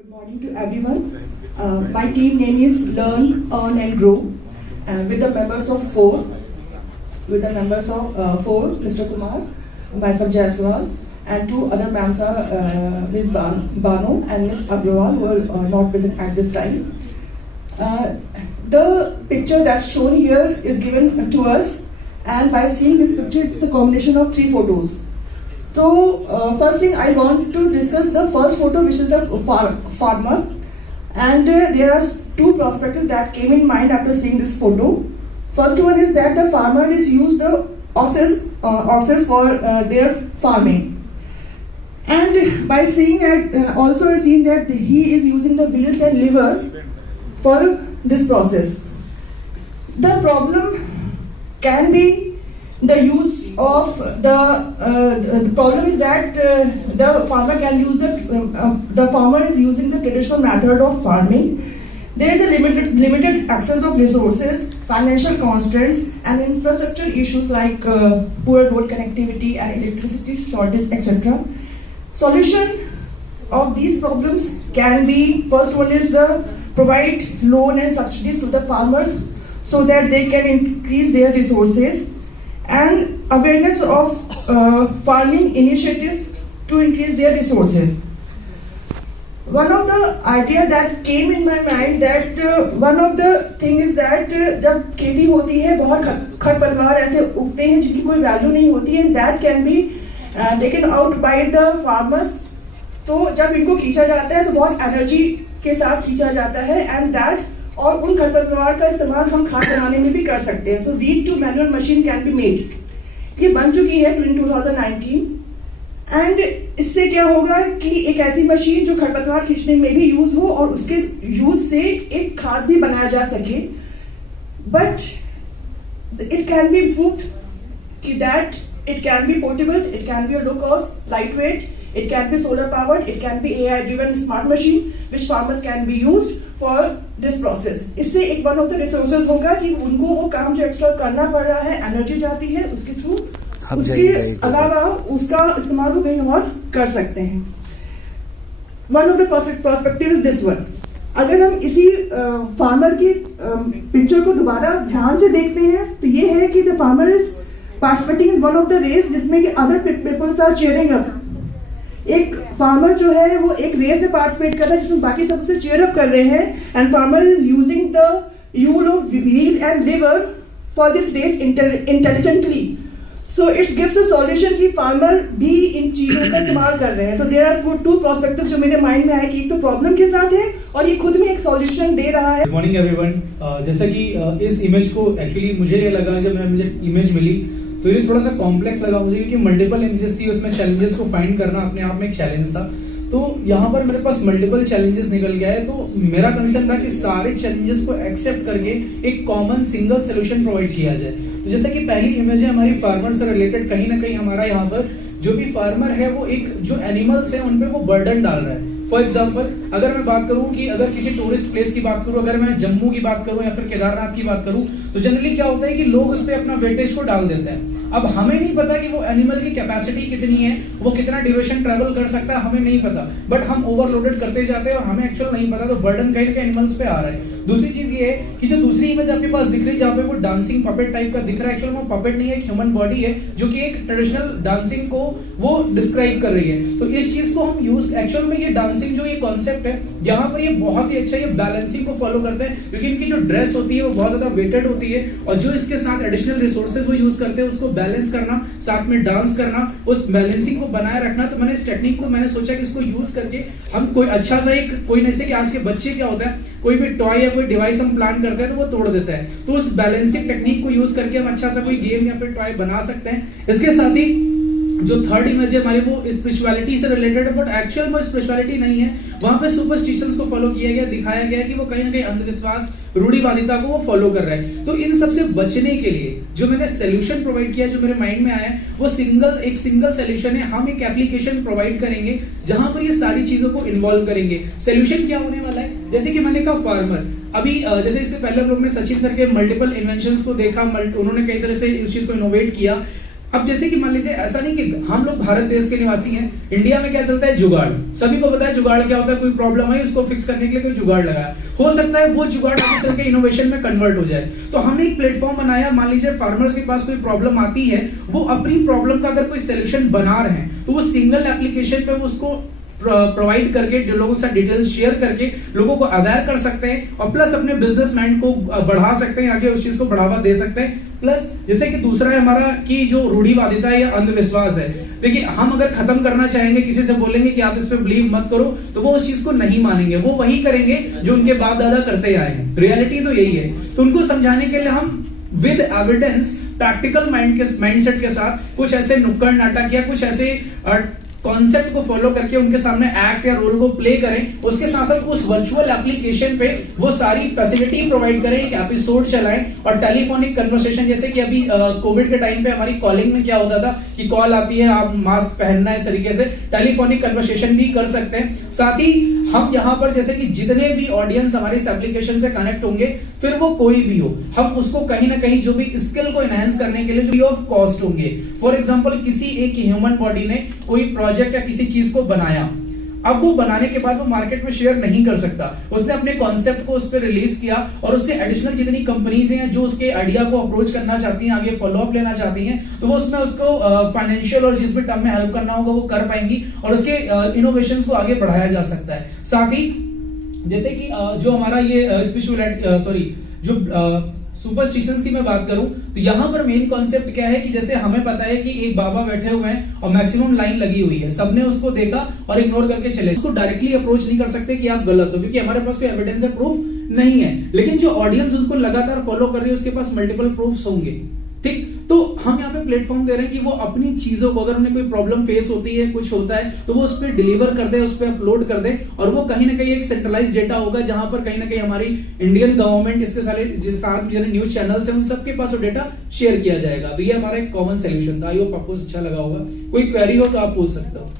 Good morning to everyone. My team name is Learn, Earn and Grow, with the members of four, Mr. Kumar, myself Jaiswal, and two other members are Ms. Bano and Ms. Agrawal, who are not present at this time. The picture that's shown here is given to us, and by seeing this picture, it's a combination of three photos. So, first thing I want to discuss the first photo, which is the farmer, and there are two perspectives that came in mind after seeing this photo. First one is that the farmer is used the oxes for their farming, and by seeing that, also seen that he is using the wheels and lever for this process. The problem can be the use of the problem is that the farmer can use the farmer is using the traditional method of farming. There is a limited access of resources, financial constraints, and infrastructure issues like poor road connectivity and electricity shortage, etc. Solution of these problems can be, first one is the provide loan and subsidies to the farmers so that they can increase their resources, and awareness of farming initiatives to increase their resources. One of the idea that came in my mind that one of the thing is that जब खेती होती है बहुत खरपतवार ऐसे उगते हैं जिनकी कोई वैल्यू नहीं होती है, and that can be taken out by the farmers. तो जब इनको खींचा जाता है तो बहुत एनर्जी के साथ खींचा जाता है, and that और उन खरपतवार का इस्तेमाल हम खाद बनाने में भी कर सकते हैं. So weed to manual machine can be made. ये बन चुकी है in 2019, एंड इससे क्या होगा कि एक ऐसी मशीन जो खरपतवार खींचने में भी यूज हो और उसके यूज से एक खाद भी बनाया जा सके. But it can be improved कि that it can be portable, it can be low cost, light weight, it can be solar powered, it can be AI driven smart machine which farmers can be used for this process. इससे एक one of the resources होगा कि उनको वो काम जो extra करना पड़ रहा है, एनर्जी जाती है उसके थ्रू, उसके अलावा उसका इस्तेमाल वो कहीं और कर सकते हैं. One of the perspective is this one. अगर हम इसी फार्मर की पिक्चर को दोबारा ध्यान से देखते हैं तो ये है कि the farmer is participating in one of the race जिसमें कि other people are cheering up. एक फार्मर जो है वो एक रेस में पार्टिसिपेट कर रहा है जिसमें बाकी सबसे चीयर अप कर रहे हैं, and farmer is using the rule of wheel and lever for this race intelligently. So it's gives a solution कि फार्मर भी इन चीजों का इस्तेमाल कर रहे हैं. तो देयर आर टू पर्सपेक्टिव्स जो मेरे माइंड में आए कि एक तो प्रॉब्लम के साथ है और ये खुद में एक सॉल्यूशन दे रहा है. Good morning everyone. जैसा कि इस इमेज को एक्चुअली मुझे ये लगा जब मुझे इमेज मिली तो ये थोड़ा सा कॉम्प्लेक्स लगा मुझे, क्योंकि मल्टीपल इमेजेस थी, उसमें चैलेंजेस को फाइंड करना अपने आप में एक चैलेंज था. तो यहाँ पर मेरे पास मल्टीपल चैलेंजेस निकल गया है. तो मेरा कंसर्न था कि सारे चैलेंजेस को एक्सेप्ट करके एक कॉमन सिंगल सोल्यूशन प्रोवाइड किया जाए. तो जैसे कि पहली इमेज है हमारी फार्मर से रिलेटेड, कहीं ना कहीं हमारा यहाँ पर जो भी फार्मर है वो एक जो एनिमल्स है उनपे वो बर्डन डाल रहा है. फॉर एग्जाम्पल अगर मैं बात करूं कि अगर किसी टूरिस्ट प्लेस की बात करूं, अगर मैं जम्मू की बात करूं या फिर केदारनाथ की बात करूं, तो जनरली क्या होता है कि लोग उस पे अपना वेटेज को डाल देते हैं. अब हमें नहीं पता कि वो एनिमल की कैपेसिटी कितनी है, वो कितना ड्यूरेशन ट्रेवल कर सकता है, हमें नहीं पता, बट हम ओवरलोडेड करते जाते हैं और हमें एक्चुअल नहीं पता. तो बर्डन कहीं ना कहीं एनिमल्स पे आ रहा है. दूसरी चीज ये है कि जो दूसरी इमेज आपके पास दिख रही है जहाँ पे वो डांसिंग पपेट टाइप का दिख रहा है, एक्चुअल वो पपेट नहीं है, एक ह्यूमन बॉडी है जो कि एक ट्रेडिशनल डांसिंग को वो डिस्क्राइब कर रही है. तो इस चीज को हम यूज एक्चुअल में ये डांसिंग जो ये कॉन्सेप्ट है यहाँ पर ये बहुत ही अच्छा ये बैलेंसिंग को फॉलो करते हैं, क्योंकि इनकी जो ड्रेस होती है वो बहुत ज्यादा वेटेड होती है और जो इसके साथ एडिशनल रिसोर्सेज वो यूज करते हैं उसको बैलेंस करना, साथ में डांस करना, उस बैलेंसिंग को बनाए रखना. तो मैंने इस टेक्निक को मैंने सोचा कि इसको यूज करके हम कोई अच्छा सा एक कोई जैसे कि आज के बच्चे क्या होता है कोई भी टॉय या कोई डिवाइस हम प्लान करते हैं तो वो तोड़ देता है. तो उस बैलेंसिंग टेक्निक को यूज करके हम अच्छा सा कोई गेम या फिर टॉय बना सकते हैं. इसके साथ ही जो थर्ड इमेज है हमारी वो स्पिरिचुअलिटी से रिलेटेड है, बट एक्चुअल में स्पिरिचुअलिटी नहीं है. वहां पे सुपरस्टिशंस को फॉलो किया गया, दिखाया गया कि वो कहीं ना कहीं अंधविश्वास, रूढ़िवादिता को वो फॉलो कर रहे हैं. तो इन सब से बचने के लिए जो मैंने सोल्यूशन प्रोवाइड किया, जो मेरे माइंड में आया है, वो एक सिंगल सोल्यूशन है. हम एक एप्लीकेशन प्रोवाइड करेंगे जहां पर ये सारी चीजों को इन्वॉल्व करेंगे. सोल्यूशन क्या होने वाला है, जैसे कि मैंने कहा फार्मर, अभी जैसे इससे पहले हम लोग ने सचिन सर के मल्टीपल इन्वेंशंस को देखा, उन्होंने कई तरह से उस चीज को इनोवेट किया. अब जैसे कि मान लीजिए ऐसा नहीं कि हम लोग भारत देश के निवासी हैं, इंडिया में क्या चलता है, जुगाड़। सभी को पता है जुगाड़ क्या होता है, कोई प्रॉब्लम है उसको फिक्स करने के लिए कोई जुगाड़ लगाया, हो सकता है वो जुगाड़ आगे चल के इनोवेशन में कन्वर्ट हो जाए। तो हमने एक प्लेटफॉर्म बनाया, मान लीजिए फार्मर्स के पास कोई प्रॉब्लम आती है, वो अपनी प्रॉब्लम का अगर कोई सोल्यूशन बना रहे हैं तो वो सिंगल एप्लीकेशन पे उसको प्रोवाइड करके लोगों के साथ डिटेल्स शेयर करके लोगों को अवेयर कर सकते हैं और प्लस अपने बिजनेस माइंड को बढ़ा सकते हैं, आगे उस चीज को बढ़ावा दे सकते हैं। प्लस जैसे कि दूसरा है हमारा कि जो रूढ़िवादिता है या अंधविश्वास है, देखिए हम अगर खत्म करना चाहेंगे, किसी से बोलेंगे कि आप इस पे बिलीव मत करो, तो वो उस चीज को नहीं मानेंगे, वो वही करेंगे जो उनके बाप दादा करते आए हैं। रियलिटी तो यही है। तो उनको समझाने के लिए हम विद एविडेंस प्रैक्टिकल माइंडसेट के साथ कुछ ऐसे नुक्कड़ नाटक या कुछ ऐसे कॉन्सेप्ट को फॉलो करके उनके सामने एक्ट या रोल को प्ले करें। उसके साथ साथ उस वर्चुअल एप्लीकेशन पे वो सारी फैसिलिटी प्रोवाइड करें, एक एपिसोड चलाएं और टेलीफोनिक कन्वर्सेशन, जैसे कि अभी कोविड के टाइम पे हमारी कॉलिंग में क्या होता था कि कॉल आती है, आप मास्क पहनना है, इस तरीके से टेलीफोनिक कन्वर्सेशन भी कर सकते हैं। साथ ही हम यहाँ पर जैसे कि जितने भी ऑडियंस हमारे इस एप्लीकेशन से कनेक्ट होंगे, फिर वो कोई भी हो, हम उसको कहीं ना कहीं जो भी स्किल को एनहांस करने के लिए फ्री ऑफ कॉस्ट होंगे। फॉर एग्जांपल किसी एक ह्यूमन बॉडी ने कोई प्रोजेक्ट या किसी चीज को बनाया, अब वो बनाने के बाद वो मार्केट में शेयर नहीं कर सकता, उसने अपने कॉन्सेप्ट को उस पर रिलीज किया और उससे एडिशनल जितनी कंपनीज हैं जो उसके आइडिया को अप्रोच करना चाहती हैं, आगे फॉलो अप लेना चाहती हैं, तो वो उसमें उसको फाइनेंशियल और जिस भी टर्म में हेल्प करना होगा वो कर पाएंगी और उसके इनोवेशंस को आगे बढ़ाया जा सकता है। साथ ही जैसे कि जो हमारा ये स्पिरिचुअलिटी जो सुपरस्टिशंस की मैं बात करूं तो यहां पर मेन कॉन्सेप्ट क्या है कि जैसे हमें पता है कि एक बाबा बैठे हुए हैं और मैक्सिमम लाइन लगी हुई है, सबने उसको देखा और इग्नोर करके चले, उसको डायरेक्टली अप्रोच नहीं कर सकते कि आप गलत हो, क्योंकि हमारे पास कोई एविडेंस है, प्रूफ नहीं है। लेकिन जो ऑडियंस उसको लगातार फॉलो कर रही है उसके पास मल्टीपल प्रूफ्स होंगे। ठीक, तो हम यहाँ पे प्लेटफॉर्म दे रहे हैं कि वो अपनी चीजों को, अगर उन्हें कोई प्रॉब्लम फेस होती है, कुछ होता है, तो वो उस पर डिलीवर कर दे, उस पर अपलोड कर दे और वो कहीं ना कहीं एक सेंट्रलाइज डेटा होगा जहां पर कहीं ना कहीं हमारी इंडियन गवर्नमेंट, इसके साथ न्यूज चैनल्स हैं, उन सबके पास वो डेटा शेयर किया जाएगा। तो ये हमारा एक कॉमन सोल्यूशन था। आई होप आपको अच्छा लगा होगा। कोई क्वेरी हो तो आप पूछ सकते हो।